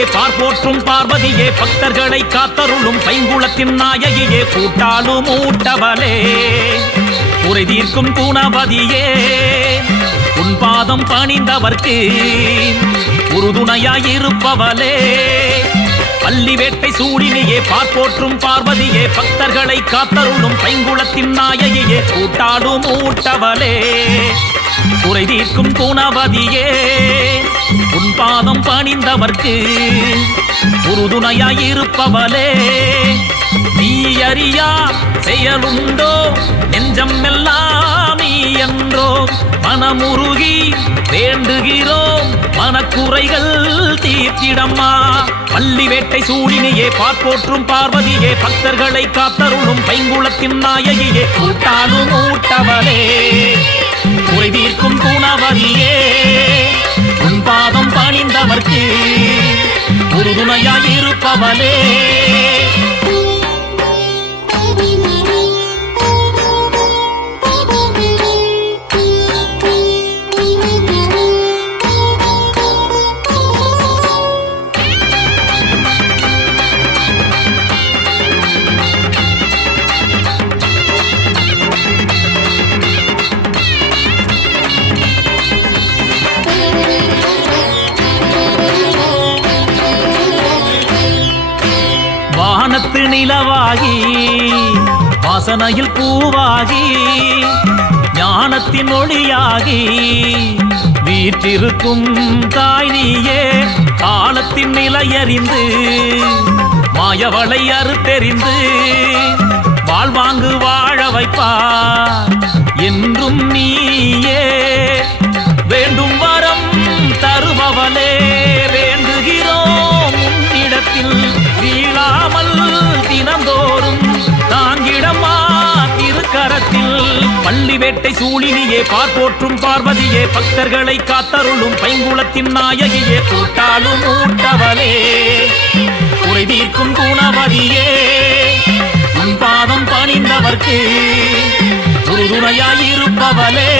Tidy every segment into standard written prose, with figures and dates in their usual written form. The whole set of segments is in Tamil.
சூழினியே பார்ப்போற்றும் பார்வதியே பக்தர்களை காத்தருளும் பைங்குளத்தின் நாயகியே கூட்டாலும் ஊட்டவளே குறை தீர்க்கும் குணவதியே உன் பாதம் பணிந்தவர்க்கு உறுதுணையாயிருப்பவளே பள்ளி வேட்டை சூழினியே பார்ப்போற்றும் பார்வதியே பக்தர்களை காத்தருளும் பைங்குளத்தின் நாயகியே கூட்டாடும் ஊட்டவளே குறை தீர்க்கும் குணவதியே உன் பாதம் பணிந்தவர்க்கு உறுதுணையாயிருப்பவளே நீ அறியா செயலுண்டோ நெஞ்சம் எல்லாம் நீ என்றோ மனமுருகி வேண்டுகிறோம் மனக்குறைகள் தீர்த்திடம்மா பள்ளி வேட்டை சூழினியே பார்ப்போற்றும் பார்வதியே பக்தர்களை காத்தருளும் பைங்குளத்தின் நாயகியே கூட்டாலும் ஊட்டவளே குறை தீர்க்கும் குணவதியே உன் பாதம் பணிந்தவர்க்கு உறுதுணையாயிருப்பவளே வானத்து நிலவாகி வாசனையில் பூவாகி ஞானத்தின் ஒளியாகி வீற்றிருக்கும் தாய் நீயே காலத்தின் நிலையறிந்து மாயவளை அறுத்தெறிந்து வாழ்வாங்கு வாழ வைப்பார் என்றும் நீயே வேண்டும் வரம் தருபவளே வேண்டுகிறோம் உன்னிடத்தில் வீழாமல் தினந்தோறும் தாங்கிடமா திருக்கரத்தில் பள்ளி வேட்டை சூழினியே பார்ப்போற்றும் பார்வதியே பக்தர்களை காத்தருளும் பைங்குளத்தின் நாயகியே கூட்டாலும் ஊட்டவளே குறை தீர்க்கும் குணவதியே உன் பாதம் பணிந்தவர்க்கு உறுதுணையாயிருப்பவளே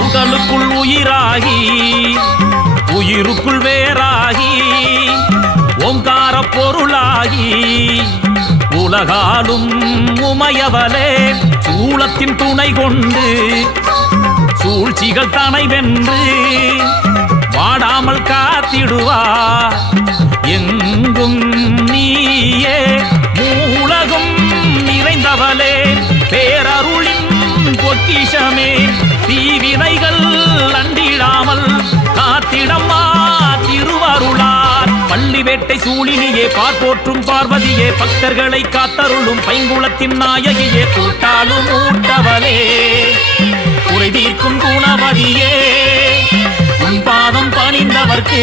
உடலுக்குள் உயிராகி உயிருக்குள் வேறாகி ஓங்கார பொருளாகி உலகாலும் உமையவளே சூளத்தின் துணை கொண்டு சூழ்ச்சிகள் தனை வென்று வாடாமல் காத்திடுவார் எங்கும் நீயே மூலகும் நிறைந்தவளே பேரருளின் பொக்கிஷமே தீவினைகள் அண்டிடாமல் காத்திடம்மா திருவருளார் பள்ளி வேட்டை சூழினியே பார்ப்போற்றும் பார்வதியே பக்தர்களை காத்தருளும் பைங்குளத்தின் நாயகியே கூட்டாலும் ஊட்டவளே குறை தீர்க்கும் குணவதியே உன் பாதம் பணிந்தவர்க்கு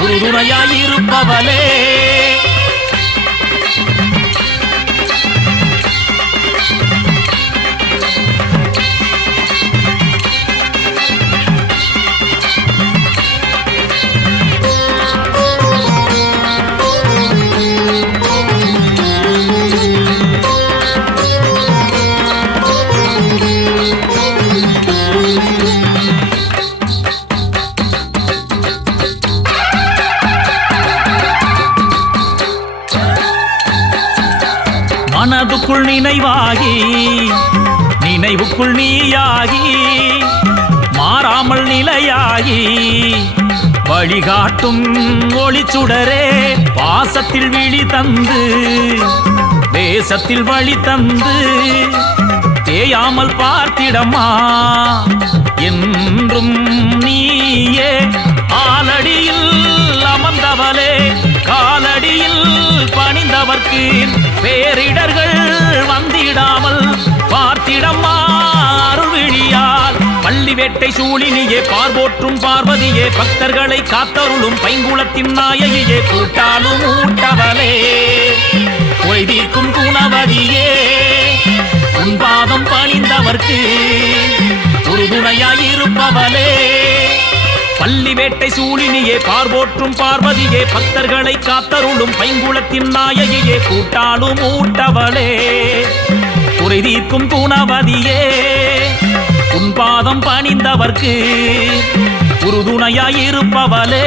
உறுதுணையாயிருப்பவளே மனதுக்குள் நினைவாகி நினைவுக்குள் நீயாகி மாறாமல் நிலையாகி வழிகாட்டும் ஒளிச்சுடரே பாசத்தில் விழி தந்து தேசத்தில் வழி தந்து தேயாமல் பார்த்திடமா என்றும் நீயே ஆலடியில் அமர்ந்தவளே காலடியில் பணிந்தவர்க்கு பேரிடர்கள் வந்திடாமல் பார்த்திடமா அருள்விழியால் பள்ளி பள்ளிவேட்டை சூழினியே பார்போற்றும் பார்வதியே பக்தர்களை காத்தருளும் பைங்குளத்தின் நாயகியே கூட்டாலும் ஊட்டவளே குறை தீர்க்கும் குணவதியே உன் பாதம் பணிந்தவர்க்கு உறுதுணையாயிருப்பவளே பள்ளிவேட்டை சூழினியே பார்போற்றும் பார்வதியே பக்தர்களை காத்தருளும் பைங்குளத்தின் நாயகியே கூட்டாலும் ஊட்டவளே குறை தீர்க்கும் குணவதியே உன் பாதம் பணிந்தவர்க்கு உறுதுணையாயிருப்பவளே